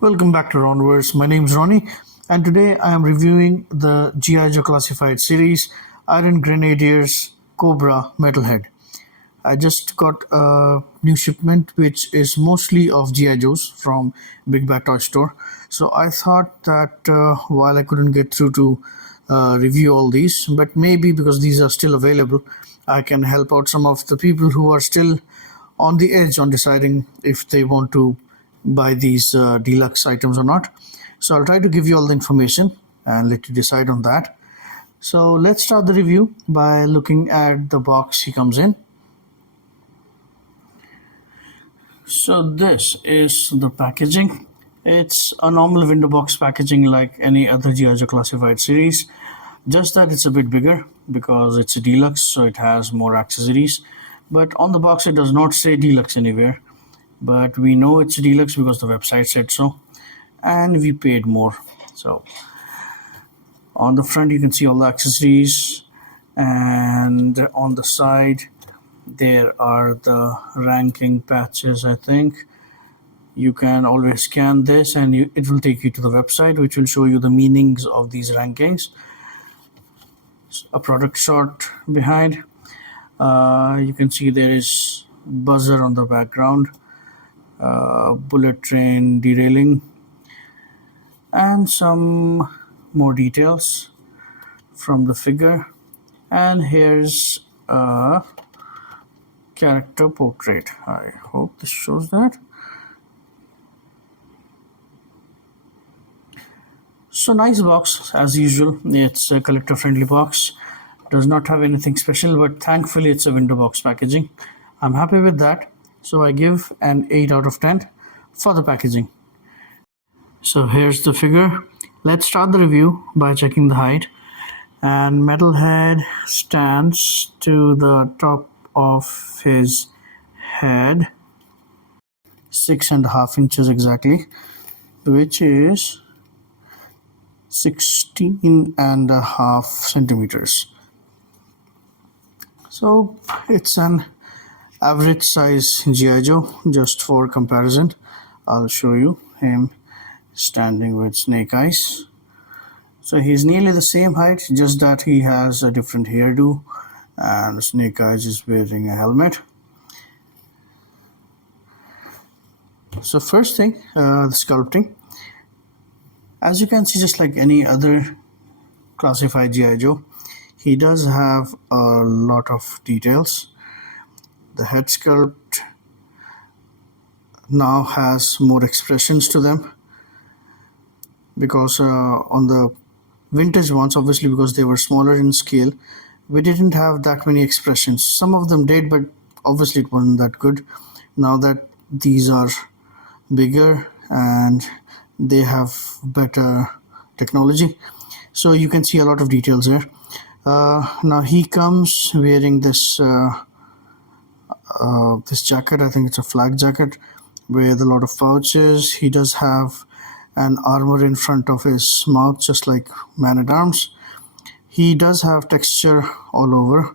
Welcome back to Ronverse. My name is Ronnie, and today I am reviewing the G.I. Joe Classified series Iron Grenadier's Cobra Metalhead. I just got a new shipment which is mostly of G.I. Joes from Big Bad Toy Store. So I thought that while I couldn't get through to review all these, but maybe because these are still available, I can help out some of the people who are still on the edge on deciding if they want to buy these deluxe items or not. So I'll try to give you all the information and let you decide on that. So let's start the review by looking at the box he comes in. So this is the packaging. It's a normal window box packaging like any other G.I. Joe Classified series, just that it's a bit bigger because it's a deluxe, so it has more accessories. But on the box, it does not say deluxe anywhere. But we know it's a deluxe because the website said so, and we paid more. So on the front, you can see all the accessories, and on the side, there are the ranking patches. I think you can always scan this, and it will take you to the website, which will show you the meanings of these rankings. A product shot behind. You can see there is buzzer on the background, bullet train derailing, and some more details from the figure. And here's a character portrait. I hope this shows that. So nice box as usual. It's a collector friendly box. Does not have anything special, but thankfully it's a window box packaging. I'm happy with that. So I give an 8 out of 10 for the packaging. So here's the figure. Let's start the review by checking the height. And Metalhead stands to the top of his head, 6.5 inches exactly, which is 16.5 centimeters. So it's an average size G.I. Joe. Just for comparison, I'll show you him standing with snake eyes. So he's nearly the same height, just that he has a different hairdo, and snake eyes is wearing a helmet. So first thing, the sculpting. As you can see, just like any other classified G.I. Joe, he does have a lot of details. The head sculpt now has more expressions to them, because on the vintage ones, obviously because they were smaller in scale, we didn't have that many expressions. Some of them did, but obviously it wasn't that good. Now that these are bigger and they have better technology, so you can see a lot of details there. Now he comes wearing this this jacket. I think it's a flak jacket with a lot of pouches. He does have an armor in front of his mouth, just like Man-at-Arms. He does have texture all over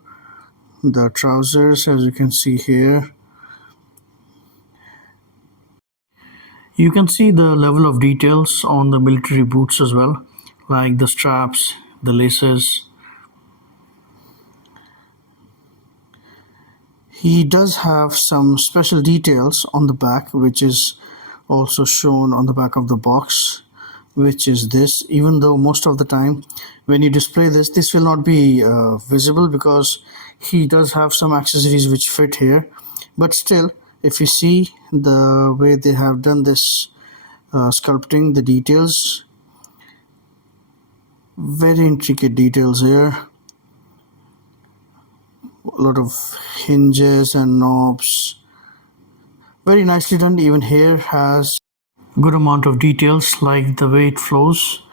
the trousers, as you can see here. You can see the level of details on the military boots as well, like the straps, the laces. He does have some special details on the back, which is also shown on the back of the box, which is this. Even though most of the time when you display this will not be visible, because he does have some accessories which fit here. But still, if you see the way they have done this sculpting, the details, very intricate details here. A lot of hinges and knobs, very nicely done. Even here has good amount of details, like the way it flows.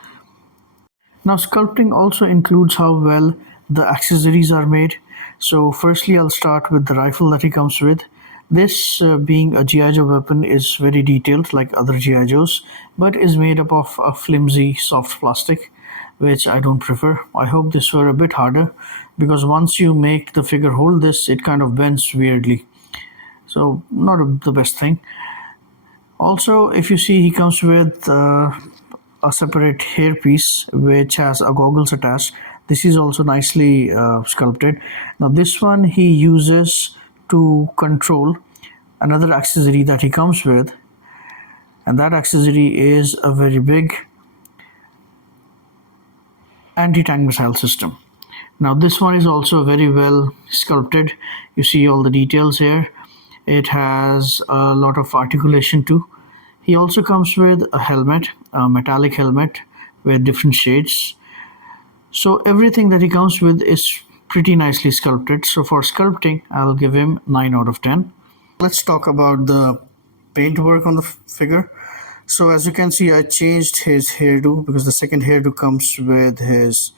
Now sculpting also includes how well the accessories are made. So firstly, I'll start with the rifle that he comes with. This being a G.I. Joe weapon is very detailed like other G.I. Joes, but is made up of a flimsy soft plastic, which I don't prefer. I hope this were a bit harder, because once you make the figure hold this, it kind of bends weirdly. So not the best thing. Also, if you see, he comes with a separate hairpiece which has a goggles attached. This is also nicely sculpted. Now this one he uses to control another accessory that he comes with, and that accessory is a very big anti-tank missile system. Now this one is also very well sculpted. You see all the details here. It has a lot of articulation too. He also comes with a helmet, a metallic helmet with different shades. So everything that he comes with is pretty nicely sculpted. So for sculpting, I'll give him 9 out of 10. Let's talk about the paint work on the figure. So as you can see, I changed his hairdo because the second hairdo comes with his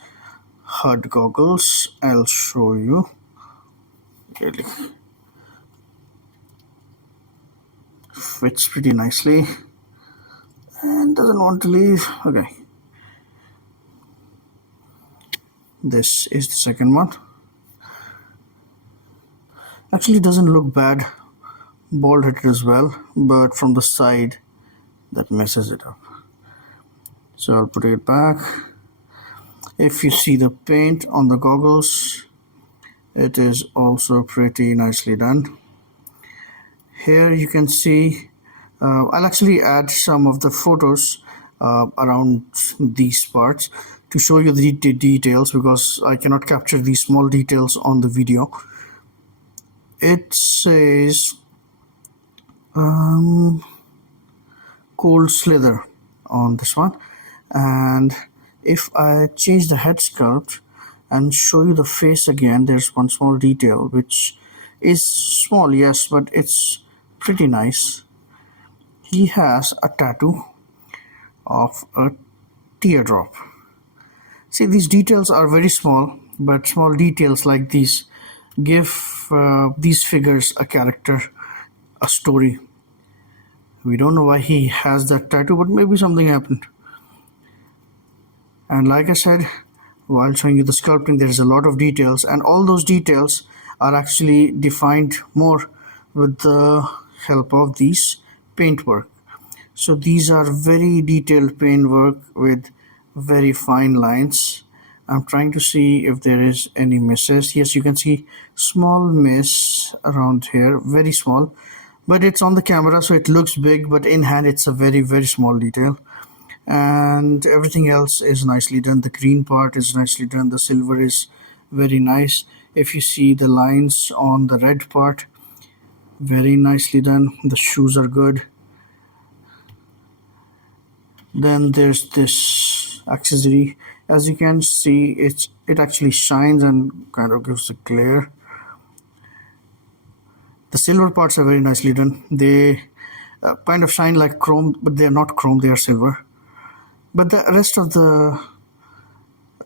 HUD goggles. I'll show you. Really fits pretty nicely and doesn't want to leave. Okay, this is the second one. Actually doesn't look bad bald headed as well, but from the side that messes it up. So I'll put it back. If you see the paint on the goggles, it is also pretty nicely done. Here you can see, I'll actually add some of the photos around these parts to show you the details, because I cannot capture these small details on the video. It says cold slither on this one, and if I change the head sculpt and show you the face again, there's one small detail which is small, yes, but it's pretty nice. He has a tattoo of a teardrop. See, these details are very small, but small details like these give these figures a character, a story. We don't know why he has that tattoo, but maybe something happened. And like I said, while showing you the sculpting, there is a lot of details, and all those details are actually defined more with the help of these paintwork. So these are very detailed paintwork with very fine lines. I'm trying to see if there is any misses. Yes, you can see small miss around here, very small, but it's on the camera so it looks big, but in hand it's a very small detail. And everything else is nicely done. The green part is nicely done, the silver is very nice. If you see the lines on the red part, very nicely done. The shoes are good. Then there's this accessory. As you can see, it actually shines and kind of gives a glare. The silver parts are very nicely done. They kind of shine like chrome, but they're not chrome, they are silver. But the rest of the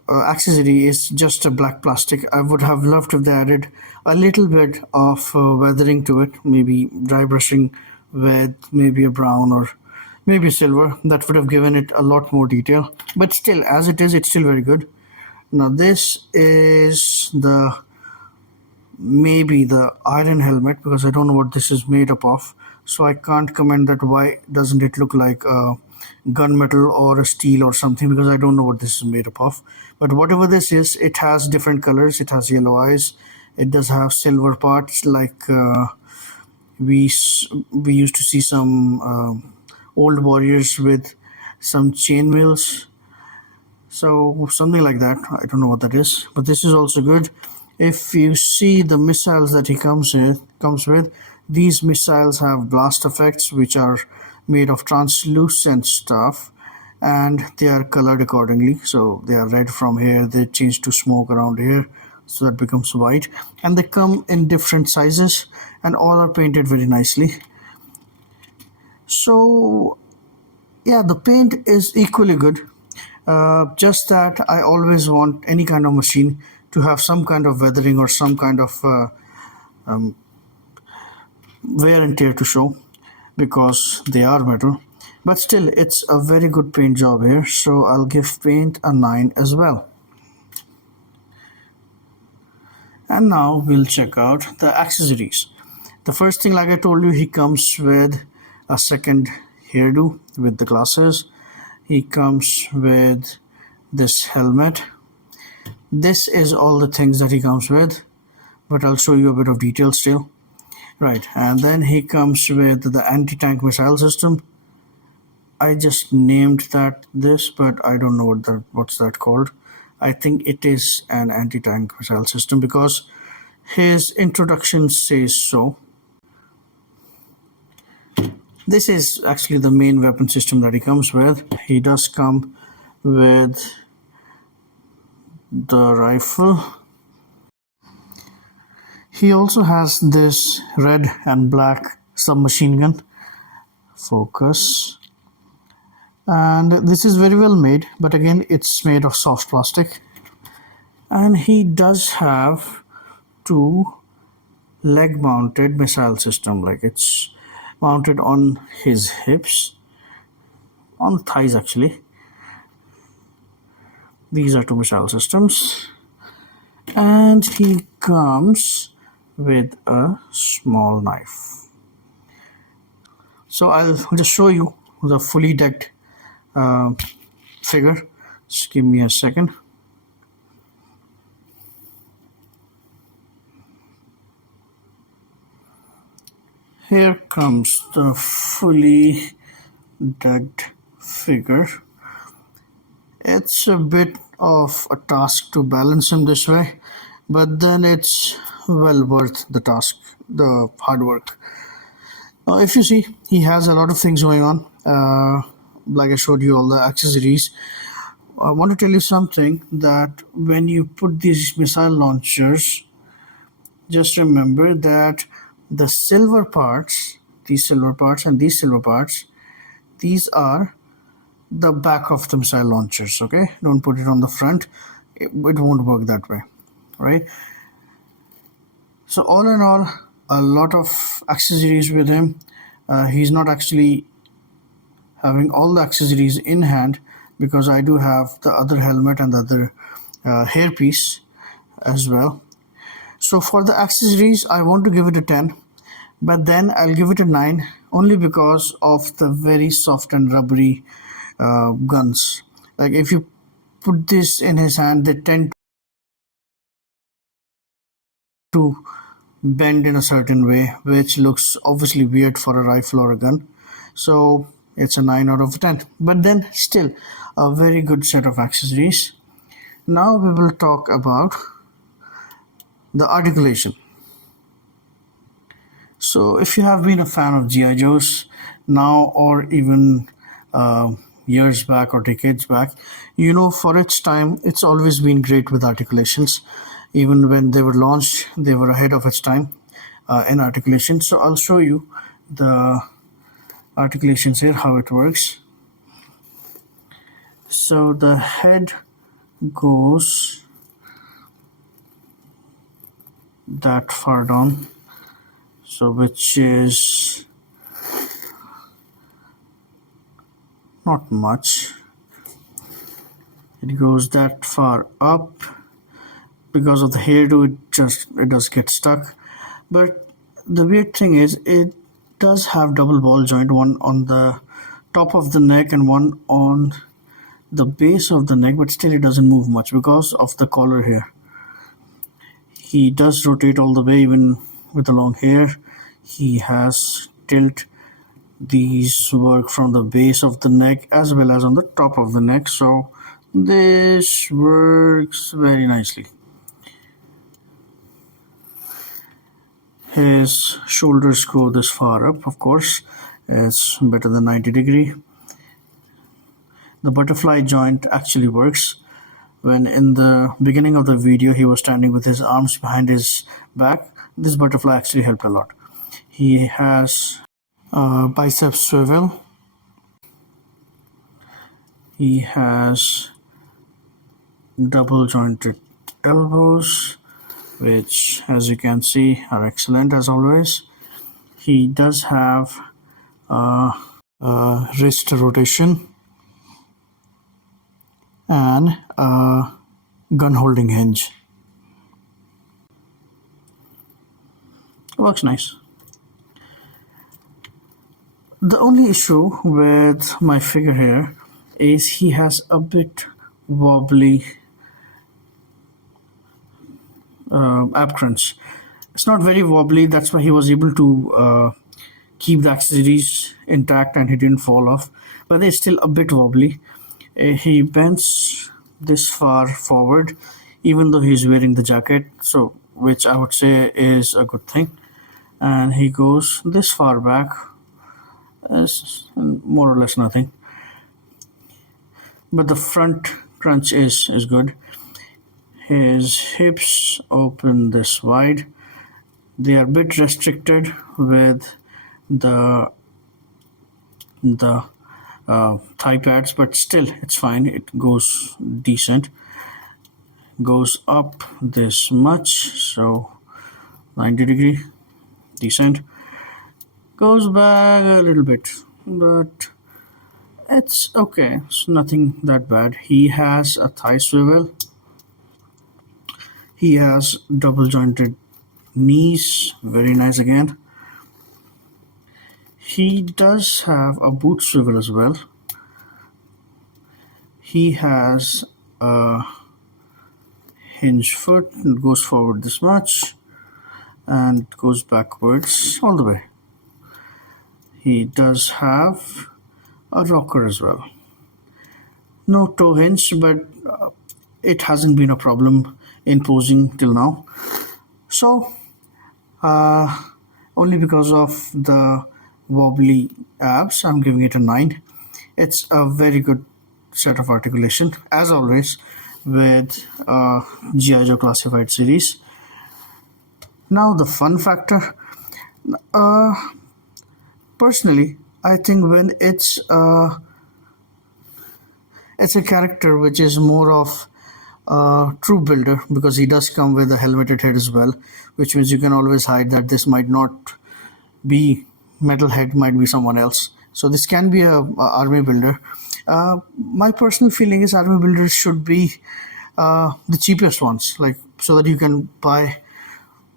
accessory is just a black plastic. I would have loved if they added a little bit of weathering to it, maybe dry brushing with maybe a brown or maybe silver. That would have given it a lot more detail, but still, as it is, it's still very good. Now this is maybe the iron helmet, because I don't know what this is made up of, so I can't comment that why doesn't it look like a gunmetal or a steel or something, because I don't know what this is made up of. But whatever this is, it has different colors. It has yellow eyes. It does have silver parts, like we used to see some old warriors with some chainmails, so something like that. I don't know what that is, but this is also good. If you see the missiles that he comes with, these missiles have blast effects which are made of translucent stuff, and they are colored accordingly. So they are red from here, they change to smoke around here, so that becomes white, and they come in different sizes and all are painted very nicely. So yeah, the paint is equally good, just that I always want any kind of machine to have some kind of weathering or some kind of wear and tear to show, because they are metal. But still, it's a very good paint job here, so I'll give paint a 9 as well. And now we'll check out the accessories. The first thing, like I told you, he comes with a second hairdo with the glasses. He comes with this helmet. This is all the things that he comes with, but I'll show you a bit of detail still. Right, and then he comes with the anti-tank missile system. I just named that this, but I don't know what's that called. I think it is an anti-tank missile system because his introduction says so. This is actually the main weapon system that he comes with. He does come with the rifle. He also has this red and black submachine gun. Focus. And this is very well made, but again it's made of soft plastic. And he does have two leg mounted missile system, like it's mounted on his hips, on the thighs actually. These are two missile systems, and he comes with a small knife. So I'll just show you the fully decked figure. Just give me a second. Here comes the fully decked figure. It's a bit of a task to balance him this way, but then it's well worth the task, the hard work. If you see, he has a lot of things going on. Like I showed you all the accessories. I want to tell you something, that when you put these missile launchers, just remember that the silver parts, these silver parts and these silver parts, these are the back of the missile launchers. Okay, don't put it on the front. It won't work that way, right? So all in all, a lot of accessories with him. He's not actually having all the accessories in hand, because I do have the other helmet and the other hairpiece as well. So for the accessories, I want to give it a 10, but then I'll give it a 9 only because of the very soft and rubbery guns. Like if you put this in his hand, they tend to bend in a certain way, which looks obviously weird for a rifle or a gun. So it's a 9 out of 10, but then still a very good set of accessories. Now we will talk about the articulation. So if you have been a fan of GI Joes now, or even years back or decades back, you know, for its time it's always been great with articulations. Even when they were launched, they were ahead of its time in articulation. So I'll show you the articulations here, how it works. So the head goes that far down, so which is not much. It goes that far up. Because of the hairdo, it does get stuck. But the weird thing is, it does have double ball joint, one on the top of the neck and one on the base of the neck, but still it doesn't move much because of the collar here. He does rotate all the way, even with the long hair. He has tilt. These work from the base of the neck as well as on the top of the neck, so this works very nicely. His shoulders go this far up, of course. It's better than 90-degree. The butterfly joint actually works. When in the beginning of the video he was standing with his arms behind his back, this butterfly actually helped a lot. He has a bicep swivel. He has double jointed elbows, which as you can see are excellent as always. He does have a wrist rotation and a gun holding hinge. Works nice. The only issue with my figure here is he has a bit wobbly ab crunch. It's not very wobbly, that's why he was able to keep the accessories intact and he didn't fall off, but it's still a bit wobbly. He bends this far forward even though he's wearing the jacket, so which I would say is a good thing, and he goes this far back as more or less nothing, but the front crunch is good. His hips open this wide. They are a bit restricted with the thigh pads, but still it's fine. It goes decent. Goes up this much, so 90-degree, decent. Goes back a little bit, but it's okay. It's nothing that bad. He has a thigh swivel. He has double jointed knees, very nice again. He does have a boot swivel as well. He has a hinge foot. It goes forward this much and goes backwards all the way. He does have a rocker as well. No toe hinge, but it hasn't been a problem in posing till now. So only because of the wobbly abs, I'm giving it a 9. It's a very good set of articulation, as always with G.I. Joe classified series. Now the fun factor. Personally, I think when it's a character which is more of a true builder, because he does come with a helmeted head as well, which means you can always hide that this might not be Metalhead, might be someone else. So this can be a army builder. My personal feeling is army builders should be the cheapest ones, like so that you can buy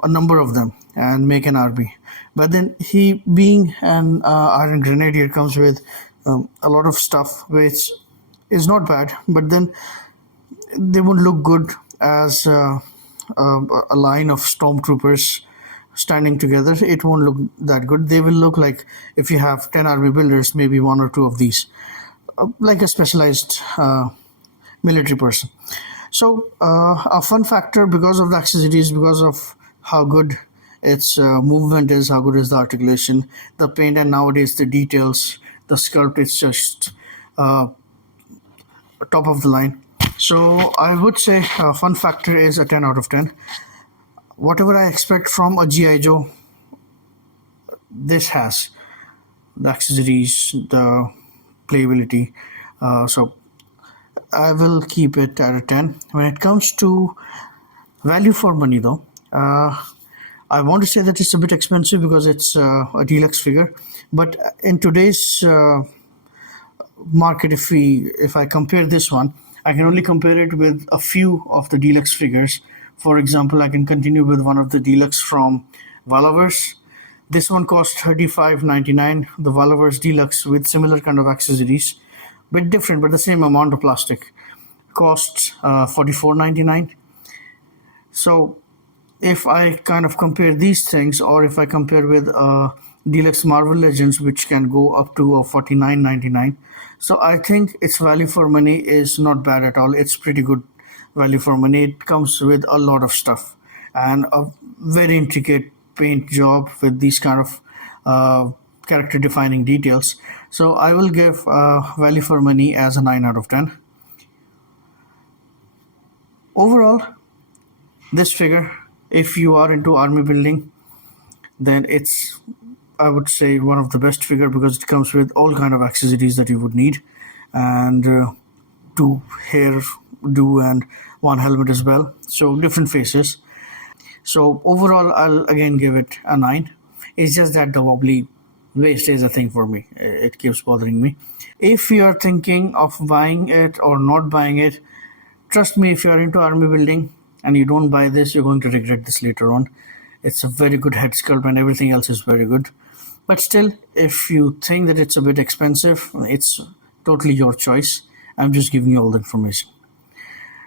a number of them and make an army. But then he, being an Iron Grenadier, comes with a lot of stuff which is not bad, but then they won't look good as a line of stormtroopers standing together. It won't look that good. They will look like, if you have 10 army builders, maybe one or two of these, like a specialized military person. So a fun factor, because of the accessories, because of how good its movement is, how good is the articulation, the paint, and nowadays the details, the sculpt, it's just top of the line. So I would say fun factor is a 10 out of 10. Whatever I expect from a G.I. Joe, this has the accessories, the playability. So I will keep it at a 10. When it comes to value for money, though, I want to say that it's a bit expensive because it's a deluxe figure. But in today's market, if I compare this one, I can only compare it with a few of the deluxe figures. For example, I can continue with one of the deluxe from Valaverse. This one cost $35.99. The Valaverse Deluxe with similar kind of accessories, bit different but the same amount of plastic, costs $44.99. So if I kind of compare these things, or if I compare with Deluxe Marvel Legends, which can go up to $49.99, so I think its value for money is not bad at all. It's pretty good value for money. It comes with a lot of stuff and a very intricate paint job with these kind of character defining details. So I will give value for money as a 9 out of 10. Overall, this figure, if you are into army building, then it's, I would say, one of the best figure, because it comes with all kind of accessories that you would need, and two hair do and one helmet as well, so different faces. So overall, I'll again give it a 9. It's just that the wobbly waist is a thing for me. It keeps bothering me. If you are thinking of buying it or not buying it, trust me, if you are into army building and you don't buy this, you're going to regret this later on. It's a very good head sculpt and everything else is very good. But still, if you think that it's a bit expensive, it's totally your choice. I'm just giving you all the information.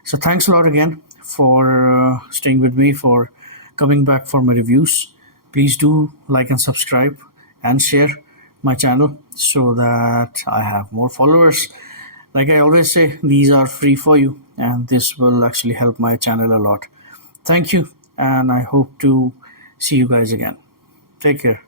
So thanks a lot again for staying with me, for coming back for my reviews. Please do like and subscribe and share my channel so that I have more followers. Like I always say, these are free for you, and this will actually help my channel a lot. Thank you, and I hope to see you guys again. Take care.